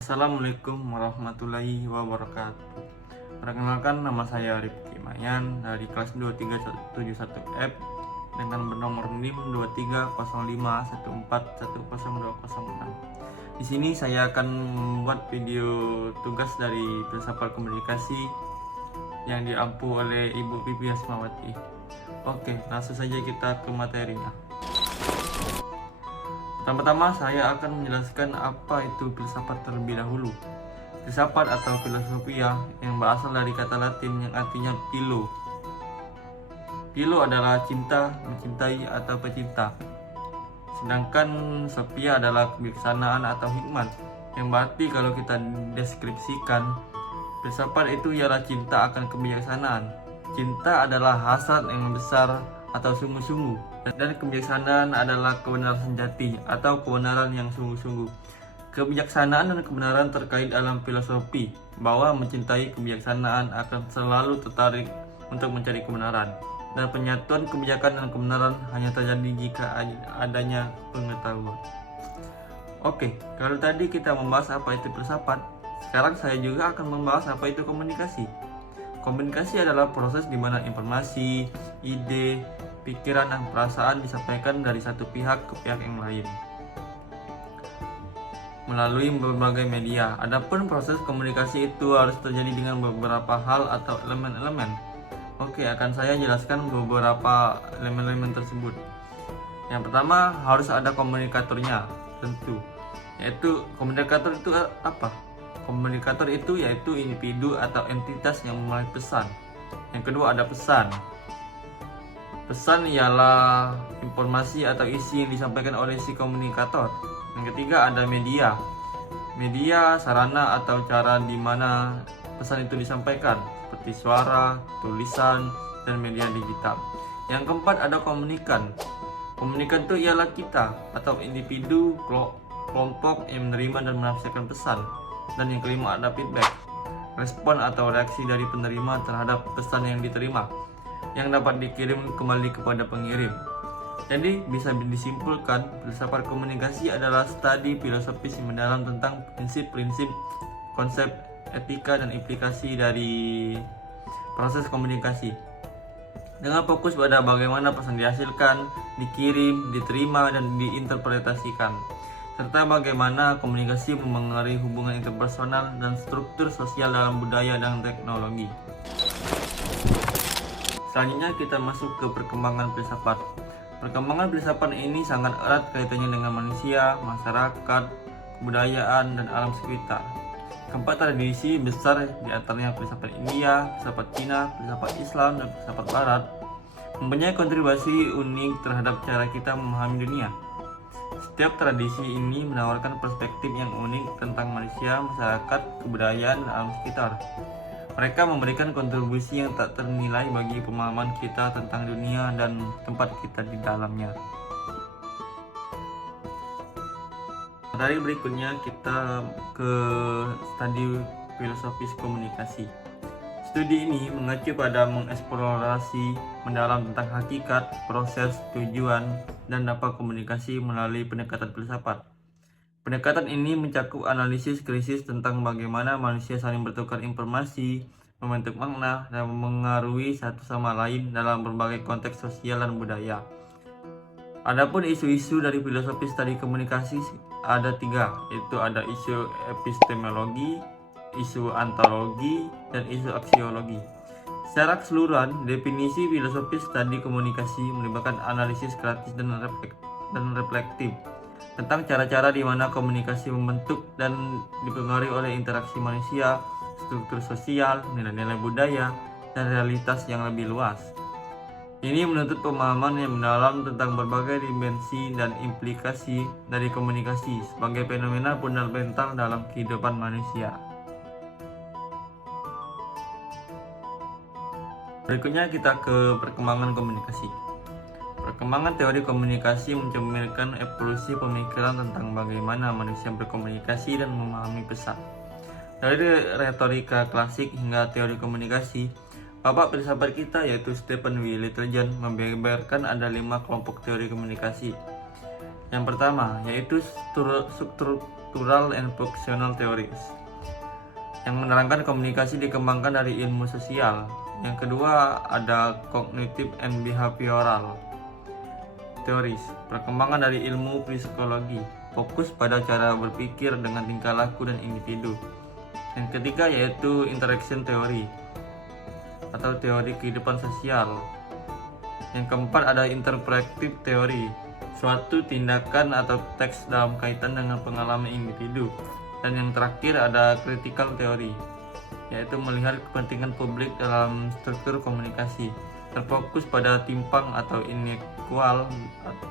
Assalamualaikum warahmatullahi wabarakatuh. Perkenalkan, nama saya Rifki Mayan dari kelas 2371F dengan bernomor NIM 230514102006. Di sini saya akan membuat video tugas dari filsafat komunikasi yang diampu oleh Ibu Pipi Asmawati. Oke, langsung saja kita ke materinya. Pertama-tama saya akan menjelaskan apa itu filsafat terlebih dahulu. Filsafat atau filosofia yang berasal dari kata Latin yang artinya philo. Philo adalah cinta, mencintai, atau pecinta. Sedangkan sophia adalah kebijaksanaan atau hikmat, yang berarti kalau kita deskripsikan, filsafat itu ialah cinta akan kebijaksanaan. Cinta adalah hasrat yang besar atau sungguh-sungguh, dan kebijaksanaan adalah kebenaran sejati atau kebenaran yang sungguh-sungguh. Kebijaksanaan dan kebenaran terkait dalam filosofi, bahwa mencintai kebijaksanaan akan selalu tertarik untuk mencari kebenaran, dan penyatuan kebijakan dan kebenaran hanya terjadi jika adanya pengetahuan. Oke, kalau tadi kita membahas apa itu filsafat, sekarang saya juga akan membahas apa itu komunikasi. Komunikasi adalah proses di mana informasi, ide, pikiran, dan perasaan disampaikan dari satu pihak ke pihak yang lain melalui berbagai media. Adapun proses komunikasi itu harus terjadi dengan beberapa hal atau elemen-elemen. Oke, akan saya jelaskan beberapa elemen-elemen tersebut. Yang pertama, harus ada komunikatornya, tentu. Yaitu komunikator itu apa? Komunikator itu yaitu individu atau entitas yang memiliki pesan. Yang kedua ada pesan. Pesan ialah informasi atau isi yang disampaikan oleh si komunikator. Yang ketiga ada media. Media sarana atau cara di mana pesan itu disampaikan, seperti suara, tulisan, dan media digital. Yang keempat ada komunikan. Komunikan itu ialah kita atau individu, kelompok yang menerima dan menafsirkan pesan. Dan yang kelima ada feedback, respon atau reaksi dari penerima terhadap pesan yang diterima, yang dapat dikirim kembali kepada pengirim. Jadi bisa disimpulkan, filsafat komunikasi adalah studi filosofis yang mendalam tentang prinsip-prinsip, konsep, etika, dan implikasi dari proses komunikasi, dengan fokus pada bagaimana pesan dihasilkan, dikirim, diterima, dan diinterpretasikan, serta bagaimana komunikasi mempengaruhi hubungan interpersonal dan struktur sosial dalam budaya dan teknologi. Selanjutnya kita masuk ke perkembangan filsafat. Perkembangan filsafat ini sangat erat kaitannya dengan manusia, masyarakat, kebudayaan, dan alam sekitar. Keempat tradisi besar di antaranya filsafat India, filsafat Cina, filsafat Islam, dan filsafat Barat mempunyai kontribusi unik terhadap cara kita memahami dunia. Setiap tradisi ini menawarkan perspektif yang unik tentang manusia, masyarakat, kebudayaan, dan alam sekitar. Mereka memberikan kontribusi yang tak ternilai bagi pemahaman kita tentang dunia dan tempat kita di dalamnya. Dari berikutnya kita ke studi filosofis komunikasi. Studi ini mengacu pada mengeksplorasi mendalam tentang hakikat, proses, tujuan, dan dampak komunikasi melalui pendekatan filsafat. Pendekatan ini mencakup analisis krisis tentang bagaimana manusia saling bertukar informasi, membentuk makna, dan mengaruhi satu sama lain dalam berbagai konteks sosial dan budaya. Adapun isu-isu dari filosofi studi komunikasi ada tiga, yaitu ada isu epistemologi, isu ontologi, dan isu aksiologi. Secara keseluruhan, definisi filosofi studi komunikasi melibatkan analisis kritis dan reflektif tentang cara-cara di mana komunikasi membentuk dan dipengaruhi oleh interaksi manusia, struktur sosial, nilai-nilai budaya, dan realitas yang lebih luas. Ini menuntut pemahaman yang mendalam tentang berbagai dimensi dan implikasi dari komunikasi sebagai fenomena fundamental dalam kehidupan manusia. Berikutnya kita ke perkembangan komunikasi. Perkembangan teori komunikasi mencerminkan evolusi pemikiran tentang bagaimana manusia berkomunikasi dan memahami pesan. Dari retorika klasik hingga teori komunikasi, bapak filsafat kita yaitu Stephen W. Littlejohn membeberkan ada 5 kelompok teori komunikasi. Yang pertama yaitu structural and functional theories, yang menerangkan komunikasi dikembangkan dari ilmu sosial. Yang kedua ada cognitive and behavioral theories, perkembangan dari ilmu psikologi, fokus pada cara berpikir dengan tingkah laku dan individu. Yang ketiga yaitu interaction theory atau teori kehidupan sosial. Yang keempat ada interpretive theory, suatu tindakan atau teks dalam kaitan dengan pengalaman individu. Dan yang terakhir ada critical theory, yaitu melihat kepentingan publik dalam struktur komunikasi, terfokus pada timpang atau inequal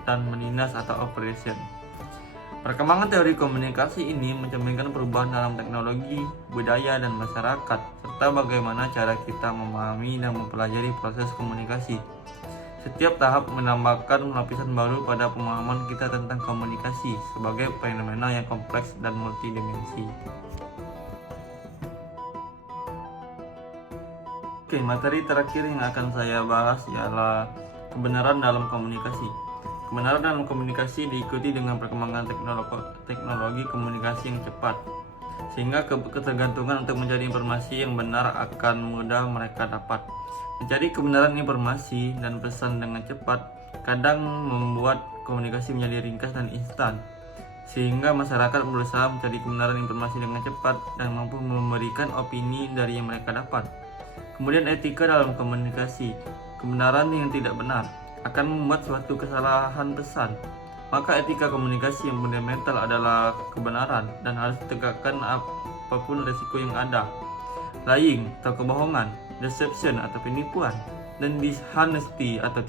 dan menindas atau operation. Perkembangan teori komunikasi ini mencerminkan perubahan dalam teknologi, budaya, dan masyarakat, serta bagaimana cara kita memahami dan mempelajari proses komunikasi. Setiap tahap menambahkan lapisan baru pada pemahaman kita tentang komunikasi sebagai fenomena yang kompleks dan multidimensi. Oke, materi terakhir yang akan saya bahas ialah kebenaran dalam komunikasi. Kebenaran dalam komunikasi diikuti dengan perkembangan teknologi komunikasi yang cepat, sehingga ketergantungan untuk mencari informasi yang benar akan mudah mereka dapat. Mencari kebenaran informasi dan pesan dengan cepat kadang membuat komunikasi menjadi ringkas dan instan, sehingga masyarakat berusaha mencari kebenaran informasi dengan cepat dan mampu memberikan opini dari yang mereka dapat. Kemudian etika dalam komunikasi, kebenaran yang tidak benar akan membuat suatu kesalahan pesan. Maka etika komunikasi yang fundamental adalah kebenaran dan harus ditegakkan apapun risiko yang ada. Lying atau kebohongan, deception atau penipuan, dan dishonesty atau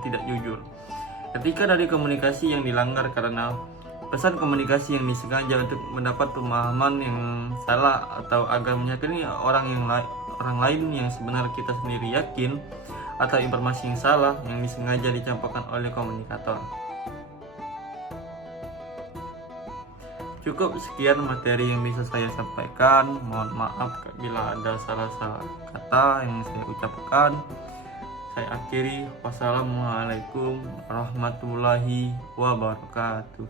tidak jujur. Etika dari komunikasi yang dilanggar karena pesan komunikasi yang disengaja untuk mendapat pemahaman yang salah atau agar menyakini orang lain yang sebenarnya kita sendiri yakin, atau informasi yang salah yang disengaja dicampakkan oleh komunikator. Cukup sekian materi yang bisa saya sampaikan. Mohon maaf bila ada salah-salah kata yang saya ucapkan. Saya akhiri. Wassalamualaikum warahmatullahi wabarakatuh.